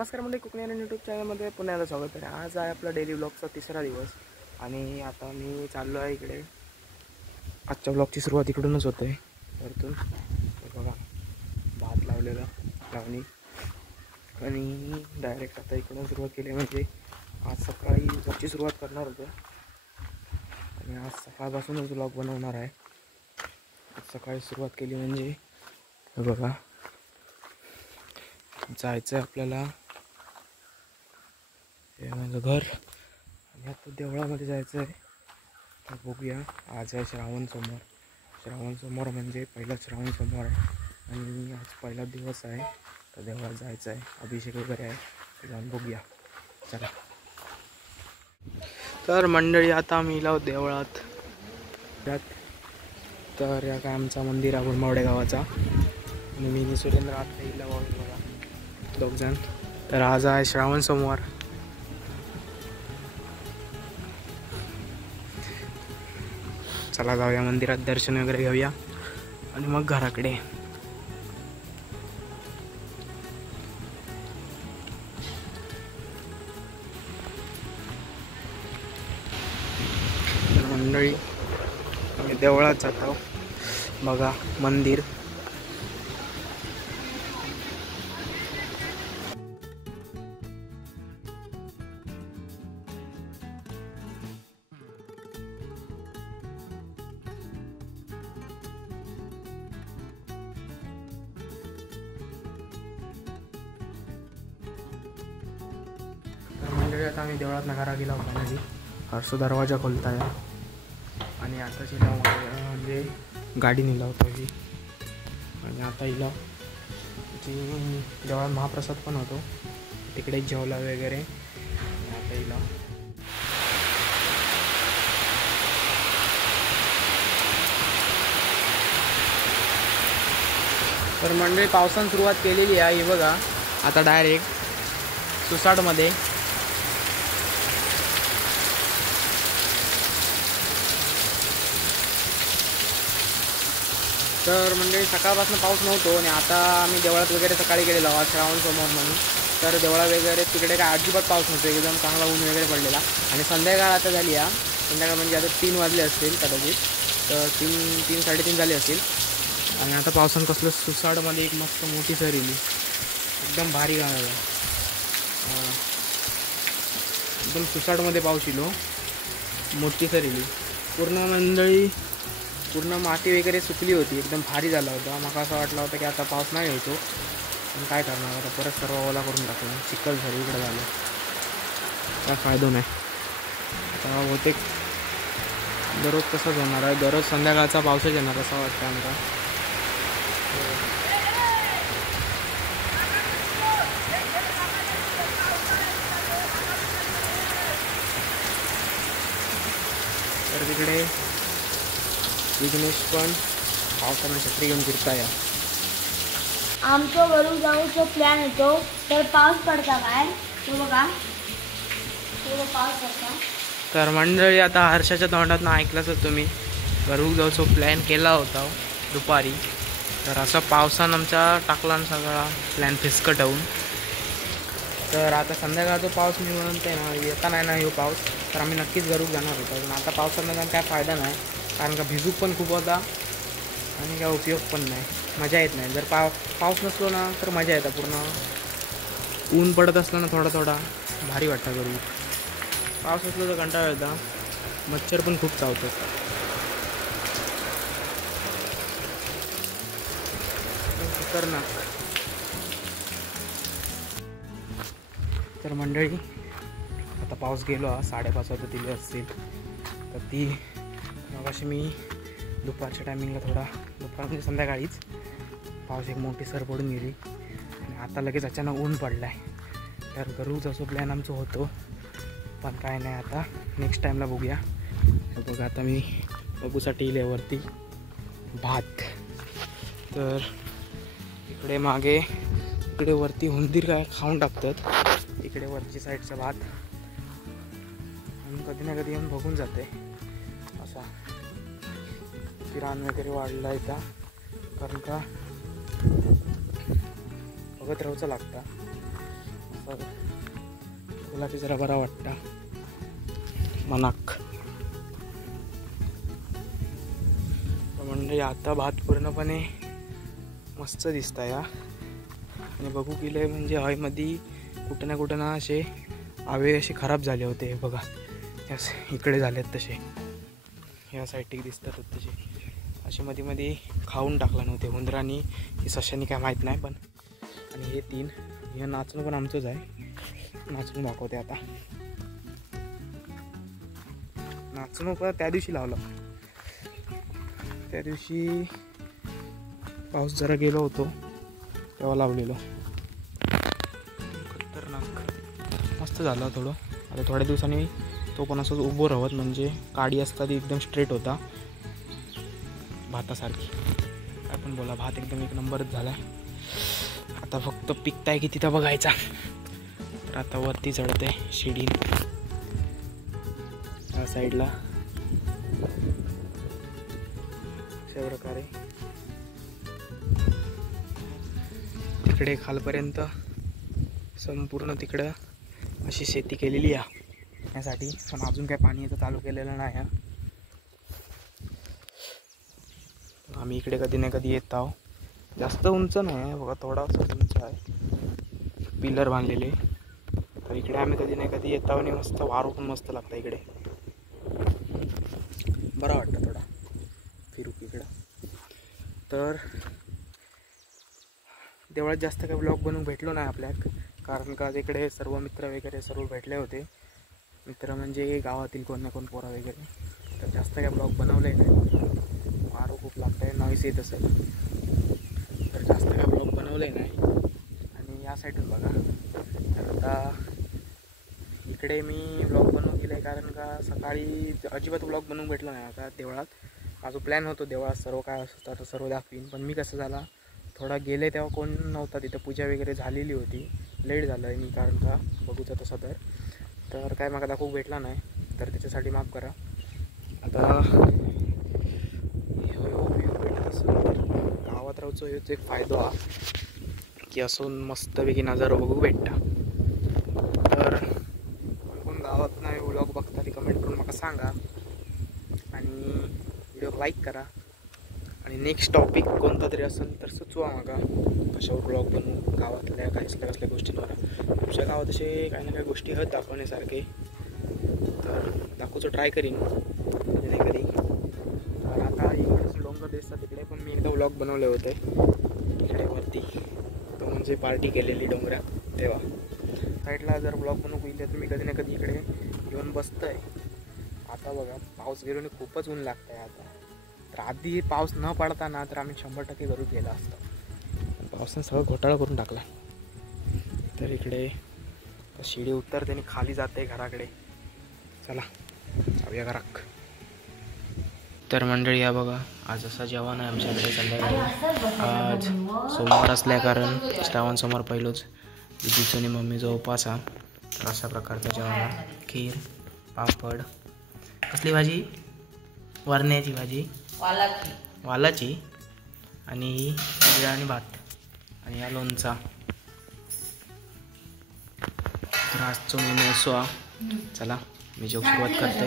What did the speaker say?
नमस्कार मंडळी, कोकणी आणि यूट्यूब चॅनलमध्ये पुन्हा एकदा स्वागत आहे. आज आहे आपला डेली ब्लॉगचा तिसरा दिवस आणि आता मी चाललो आहे इकडे. आजच्या ब्लॉगची सुरुवात इकडूनच होते, वरतून. बघा, भात लावलेला लावणी आणि डायरेक्ट आता इकडून सुरुवात केली. म्हणजे आज सकाळी ब्लॉगची सुरुवात करणार होतो आणि आज सकाळपासूनच ब्लॉग बनवणार आहे. आज सकाळी सुरुवात केली म्हणजे बघा, जायचं आहे आपल्याला, हे माझं घर आणि आता देवळामध्ये जायचं आहे. तर बघूया. आज आहे श्रावण सोमवार म्हणजे पहिला श्रावण सोमवार आहे आणि आज पहिला दिवस आहे. तर देवळात जायचं आहे, अभिषेक वगैरे आहे, तर जाऊन बघूया. चला. तर मंडळी, आता आम्ही इलो देवळात. तर या काय आमचा मंदिर आहे गुरमावडे गावाचा आणि मी सुरेंद्र आता इला बघा दोघजण. तर आज आहे श्रावण सोमवार. चला जाऊया मंदिरात, दर्शन वगैरे घेऊया आणि मग घराकडे. मंडळी, आम्ही देवळात जातो. बघा मंदिर. आता आम्ही देवळात घरा गेला होता म्हणजे हरसो दरवाजा खोलताय आणि आताची नाव म्हणजे गाडी नेला होता ही. आणि आता हिला जी देवळात महाप्रसाद पण होतो, तिकडे जेवला वगैरे. आता हिला तर मंडळी पावसानं सुरुवात केलेली आहे. ही बघा, आता डायरेक्ट सुसाटमध्ये. तर म्हणजे सकाळपासून पाऊस नव्हतो आणि आता आम्ही देवळात वगैरे सकाळी गेलेलो आज श्रावण सोमवार म्हणून. तर देवळा वगैरे तिकडे काय अजिबात पाऊस नव्हतो, एकदम चांगला ऊन वगैरे पडलेला. आणि संध्याकाळ आता झाली आहे, संध्याकाळ म्हणजे आता 3 वाजले असतील कदाचित. तर 3-3:30 झाले असतील आणि आता पावसानं कसलं सुसाडमध्ये एक मस्त मोठी सर इली, एकदम भारी गाणं. एकदम सुसाडमध्ये पाऊस इलो, मोठी सर इली. पूर्ण मंडळी पूर्ण माती वगैरे सुकली होती, एकदम भारी झाला होता. मला असं वाटलं होतं की आता पाऊस नाही यायचो, पण काय करणार आता, परत सर्व ओला करून टाकलं. चिखल सर्वीकडे झालं, काय फायदा नाही. आता होते दररोज तसंच होणार आहे, दररोज संध्याकाळचा पाऊसच येणार असं वाटतं आमका. तर तिकडे विघ्नेश पण पावसानं छत्री घेऊन फिरताय. आमचं वरून जाऊचा प्लॅन येतो, तर पाऊस पडता काय तो बघा, तो पाऊस पडता. तर मंडळी, आता हर्षाच्या तोंडात ऐकलंच तुम्ही, घरून जाऊचा प्लॅन केला होता दुपारी. तर असा पावसानं आमचा टाकला सगळा प्लॅन फिसकट होऊन. तर आता संध्याकाळचा पाऊस मी म्हणते ना, येता नाही ना हो पाऊस, तर आम्ही नक्कीच घरून जाणार होतो. पण आता पावसानं काय फायदा नाही, कारण का भिजूक पण खूप होता आणि काय उपयोग पण नाही, मजा येत नाही. जर पाऊस नसलो ना तर मजा येतं. पूर्ण ऊन पडत असलं ना थोडा भारी वाटतं घरून. पाऊस असलो तर कंटाळा येता, मच्छर पण खूप चावतात. खतरनाक. तर मंडळी, आता पाऊस गेलो 5:30 वाजता दिले असतील. तर ती मग अशी मी दुपारच्या टायमिंगला दुपार म्हणजे संध्याकाळीच पाऊस एक मोठी सर पडून गेली आणि आता लगेच अचानक ऊन पडला आहे. तर घरूच असं प्लॅन आमचं होतो, पण काय नाही, आता नेक्स्ट टाईमला बघूया. बघा, आता मी बघूसाठी इल्यावरती भात. तर इकडे मागे इकडे वरती हुंदीर काय खाऊन टाकतात, इकडे वरची साईडचा भात. आणि कधी ना कधी येऊन बघून जाते. असा किराण वगैरे वाढला इथं, कारण का बघत राहूचं लागतं. तर तुला ते जरा बरा वाटतं मनाक. म्हणजे आता भात पूर्णपणे मस्त दिसता या. आणि बघू गेले म्हणजे हयमध्ये कुठं ना कुठं ना असे आवे असे खराब झाले होते बघा. इकडे झालेत तसे, या साईडला दिसतात तसे असे मध्ये मध्ये खाऊन टाकला नव्हते उंदरांनी की सशांनी काय माहीत नाही. पण आणि हे 3 हे नाचणं पण आमचंच आहे. नाचणं दाखवते आता. नाचणं पण त्या दिवशी लावलं, त्या दिवशी पाऊस जरा गेलो होतो तेव्हा लावलेलो. खतरनाक मस्त झालं थोडं. आता थोड्या दिवसांनी तो पण असंच उभं राहत, म्हणजे काडी असता ती एकदम स्ट्रेट होता भातासारखी. काय पण बोला, भात एकदम एक नंबरच झाला. आता फक्त पिकताय की तिथं बघायचा. तर आता वरती चढते शिडी त्या साईडला अशा प्रकारे. तिकडे खालपर्यंत संपूर्ण तिकडं अशी शेती केलेली आहे यासाठी. पण अजून काय पाणी याचं चालू केलेलं नाही आहे. आम्ही इकडे कधी ना कधी येत आहो. जास्त उंच नाही आहे बघा, थोडासा उंच आहे, पिलर बांधलेले. तर इकडे आम्ही कधी ना कधी येत आहो आणि मस्त वारो पण मस्त लागतं इकडे. बरं वाटतं थोडा फिरू इकडं. तर देवळात जास्त काही ब्लॉग बनवून भेटलो नाही आपल्याक, कारण का इकडे सर्व मित्र वगैरे सर्व भेटले होते. मित्र म्हणजे गावातील कोण ना कोण पोरा वगैरे. तर जास्त काही ब्लॉग बनवले नाही, वारो खूप लागतं आहे, नॉईस येत असेल. तर जास्त काही ब्लॉग बनवले नाही. आणि या साईडून बघा, तर आता इकडे मी ब्लॉग बनवून गेले आहे कारण का सकाळी अजिबात ब्लॉग बनवून भेटला नाही. आता देवळात माझा प्लॅन होतो देवळात सर्व काय असतं तर सर्व दाखवीन. पण मी कसं झाला थोडा गेले तेव्हा कोण नव्हता तिथं, पूजा वगैरे झालेली होती. लेट झालं आहे मी कारण का बघूचं तसं तर काय मला दाखवू भेटला नाही, तर त्याच्यासाठी माफ करा. आता भेटत असेल तर गावात राहूचं हेच एक फायदा हा की असून मस्तपैकी नजारा बघू भेटता. तर कोण गावात नाही व्लॉग बघता ती कमेंट करून मला सांगा आणि व्हिडिओ लाईक करा. आणि नेक्स्ट टॉपिक कोणता तरी असेल तर सुचवा मागा, कशावर ब्लॉग बनवू गावातल्या कसल्या गोष्टींवर. आमच्या गावात असे काही ना काही गोष्टी आहेत दाखवण्यासारखे, तर दाखवूचं ट्राय करीन कधी ना कधी. तर आता इकडे डोंगर दिसतात तिकडे पण मी एकदा ब्लॉग बनवले होते इकडे वरती, तो म्हणजे पार्टी केलेली डोंगरात तेव्हा. साईडला जर ब्लॉग बनवू इथे तर मी कधी ना कधी इकडे येऊन बसतं आहे. आता बघा पाऊस गेलो आणि खूपच ऊन लागतं आहे आता. तर आधी पाऊस न पडताना तर आम्ही 100% घरून गेला असतो. पावसाने सगळं घोटाळा करून टाकला. तर इकडे शिडी उतरते आणि खाली जाते घराकडे. चला जाऊया घराक. तर मंडळी या बघा, आज असं जेवण आहे आमच्याकडे संध्याकाळी. आज सोमवार असल्या कारण श्रावण सोमवार पहिलोच दिदीचं आणि मम्मीचा उपास हा. तर अशा प्रकारचं जेवण, खीर, पापड, कसली भाजी, वरण्याची भाजी, वालाची आणि ही आणि भात आणि या लोणचा. तर आजचं मेनू असो. चला मी जेव्हा सुरुवात करते.